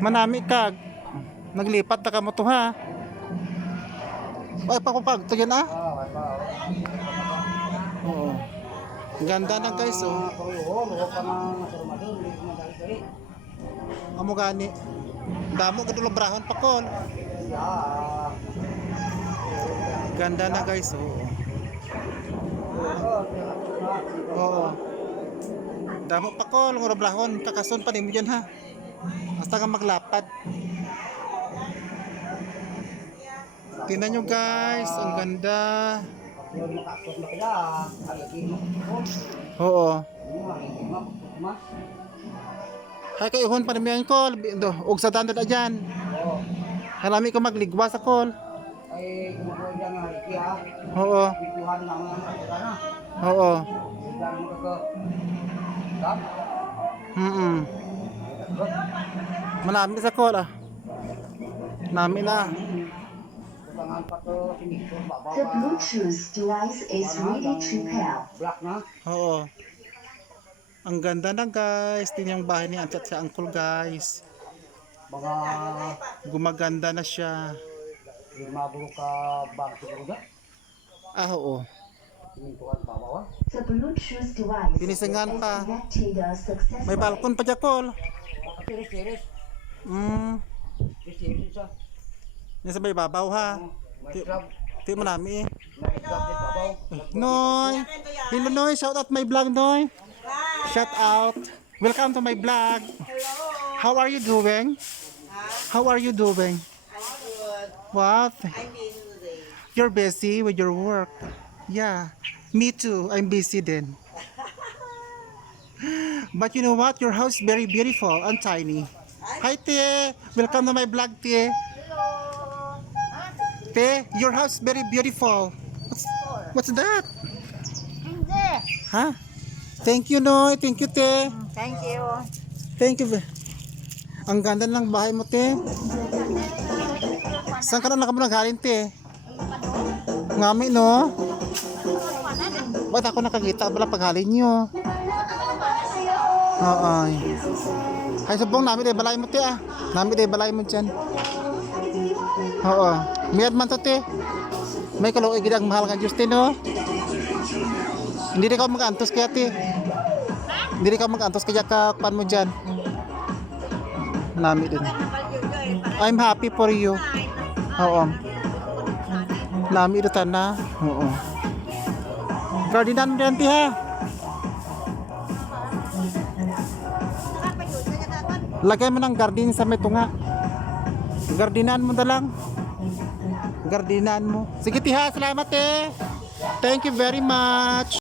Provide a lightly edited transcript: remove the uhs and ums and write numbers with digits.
Manami ka. Naglipat na ka mo to ha. Ay pakupag to yan ah. Oo. Ganda na guys oh. Amo gani. Damo gud lobrahon pa kol. Ganda na guys oh. Oo. Damo pa kol lobrahon kakason pa nimo diyan ha. Basta ka maglapad. Tingnan nyo guys, ang ganda. Oo. Hay kayo hon pa naman kol, og sa dandad adyan. Halami ko magligwas sa kol. Oo. Oo. Manami sa kol ah. Nami na. The Bluetooth device is ready to pair. Oo. Ang ganda na guys. Tingnan yung bahay ni Auntie at si Uncle guys. Gumaganda na siya. Ah oo. The Bluetooth device Pinisingan is pa. connected successfully. May balkon pa dyan kol. Nasa may babaw ha. Ti mo nami eh. Noy. Hello Noy. Shout out my vlog Noy. Shout out. Welcome to my vlog. How are you doing? How are you doing? What? You're busy with your work. Yeah. Me too. I'm busy then. But you know what? Your house is very beautiful and tiny. Hi Te. Welcome to my vlog Te. Te, your house is very beautiful. What's that? Hindi. Huh? Thank you, Noy. Thank you, Te. Thank you. Thank you. Ang ganda ng bahay mo, Te. Saan ka na nakamunagaling, Te? Ngami, no? Ba't ako nakakita? Bala paghalin nyo. Oo. Ay, subong namin day balay mo, Te, ah. Namin day balay mo dyan. Oo. Miyad man to, Te. May kaluoy gid ang mahal nga Diyos, Te, no? Hindi rin ka mag-antos kaya, Te. Hindi rin ka mag-antos kaya ka pan mo dyan. Nami din. I'm happy for you. Oo. Nami ito na. Oo. Gardinan mo dyan, Te, ha? Lagay mo ng garden sa may tunga. Gardinan mo na lang. Gardinan mo. Sige, Te, ha? Salamat, Te. Thank you very much.